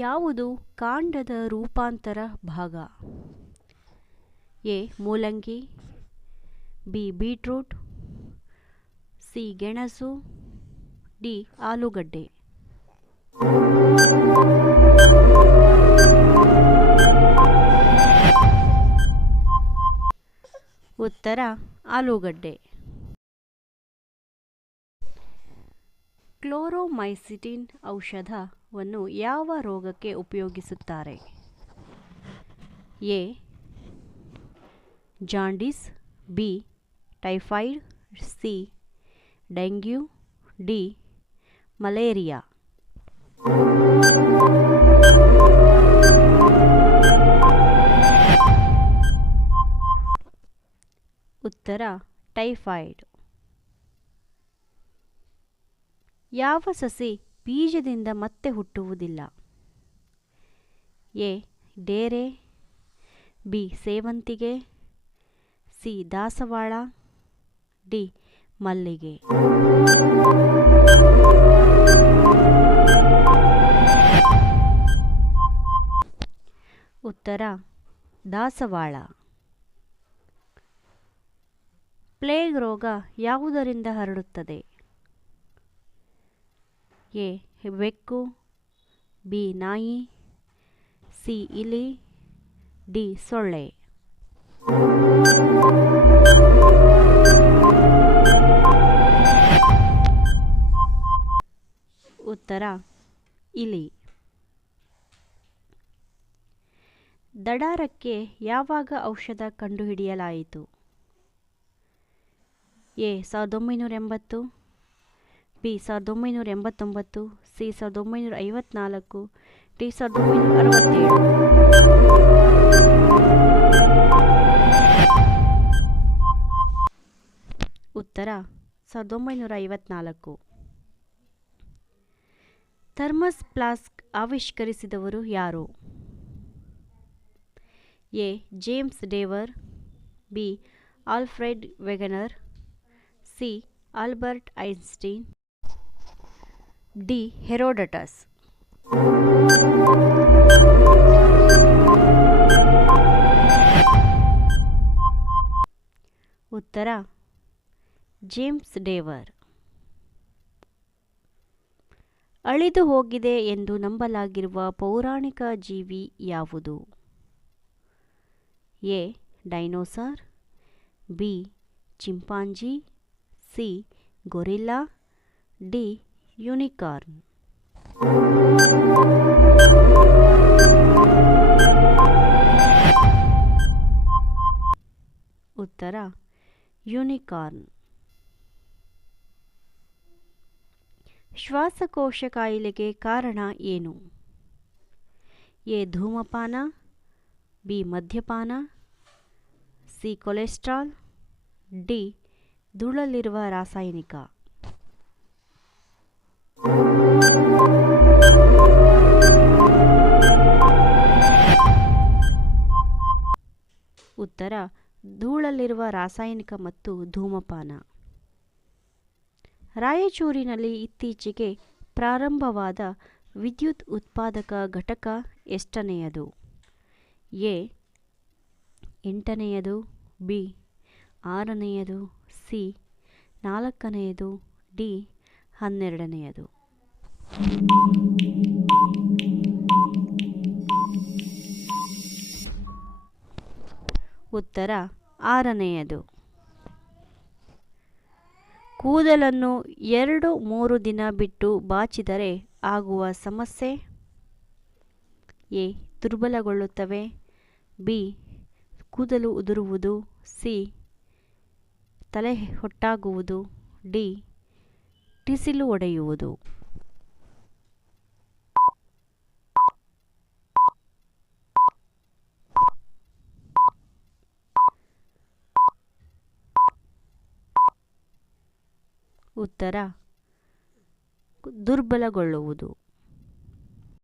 ಯಾವುದು ಕಾಂಡದ ರೂಪಾಂತರ ಭಾಗ? ಎ ಮೂಲಂಗಿ, ಬಿ ಬೀಟ್ರೂಟ್, ಸಿ ಗೆಣಸು, ಡಿ ಆಲೂಗಡ್ಡೆ. ಉತ್ತರ ಆಲೂಗಡ್ಡೆ. ಕ್ಲೋರೋಮೈಸಿಟಿನ್ ಔಷಧವನ್ನು ಯಾವ ರೋಗಕ್ಕೆ ಉಪಯೋಗಿಸುತ್ತಾರೆ? A jaundice, B typhoid, C dengue, D malaria. ಉತ್ತರ ಟೈಫಾಯ್ಡ್. ಯಾವ ಸಸಿ ಬೀಜದಿಂದ ಮತ್ತೆ ಹುಟ್ಟುವುದಿಲ್ಲ? ಎ ಡೇರೆ, ಬಿ ಸೇವಂತಿಗೆ, ಸಿ ದಾಸವಾಳ, ಡಿ ಮಲ್ಲಿಗೆ. ಉತ್ತರ ದಾಸವಾಳ. ಪ್ಲೇಗ್ ರೋಗ ಯಾವುದರಿಂದ ಹರಡುತ್ತದೆ? ಎ ಬೆಕ್ಕು, ಬಿ ನಾಯಿ, ಸಿ ಇಲಿ, ಡಿ ಸೊಳ್ಳೆ. ಉತ್ತರ ಇಲಿ. ದಡಾರಕ್ಕೆ ಯಾವಾಗ ಔಷಧ ಕಂಡುಹಿಡಿಯಲಾಯಿತು? A 1980, B 1989, C 1954, D 1967. ಉತ್ತರ 1954. ಥರ್ಮಸ್ ಫ್ಲಾಸ್ಕ್ ಆವಿಷ್ಕರಿಸಿದವರು ಯಾರು? A James Dewar, B Alfred Wegener, C Albert Einstein, D Herodotus. ಉತ್ತರ ಜೇಮ್ಸ್ ಡೇವರ್. ಅಳಿದು ಹೋಗಿದೆ ಎಂದು ನಂಬಲಾಗಿರುವ ಪೌರಾಣಿಕ ಜೀವಿ ಯಾವುದು? A dinosaur, B chimpanzee, C gorilla, D unicorn. ಉತ್ತರ ಯೂನಿಕಾರ್ನ್. ಶ್ವಾಸಕೋಶ ಕಾಯಿಲೆಗೆ ಕಾರಣ ಏನು? ಎ ಧೂಮಪಾನ, ಬಿ ಮದ್ಯಪಾನ, ಸಿ ಕೊಲೆಸ್ಟ್ರಾಲ್, ಡಿ ಧೂಳಲ್ಲಿರುವ ರಾಸಾಯನಿಕ. ಉತ್ತರ ಧೂಳಲ್ಲಿರುವ ರಾಸಾಯನಿಕ ಮತ್ತು ಧೂಮಪಾನ. ರಾಯಚೂರಿನಲ್ಲಿ ಇತ್ತೀಚೆಗೆ ಪ್ರಾರಂಭವಾದ ವಿದ್ಯುತ್ ಉತ್ಪಾದಕ ಘಟಕ ಎಷ್ಟನೆಯದು? ಎ 8ನೆಯದು, ಬಿ 6ನೆಯದು, ಸಿ 4ನೆಯದು, ಡಿ 12ನೆಯದು. ಉತ್ತರ 6ನೆಯದು. ಕೂದಲನ್ನು 2-3 ದಿನ ಬಿಟ್ಟು ಬಾಚಿದರೆ ಆಗುವ ಸಮಸ್ಯೆ? ಎ ದುರ್ಬಲಗೊಳ್ಳುತ್ತವೆ, ಬಿ ಕೂದಲು ಉದುರುವುದು, ಸಿ ತಲೆ ಹೊಟ್ಟಾಗುವುದು, ಡಿ ಟಿಸಿಲು ಒಡೆಯುವುದು. ಉತ್ತರ ದುರ್ಬಲಗೊಳ್ಳುವುದು.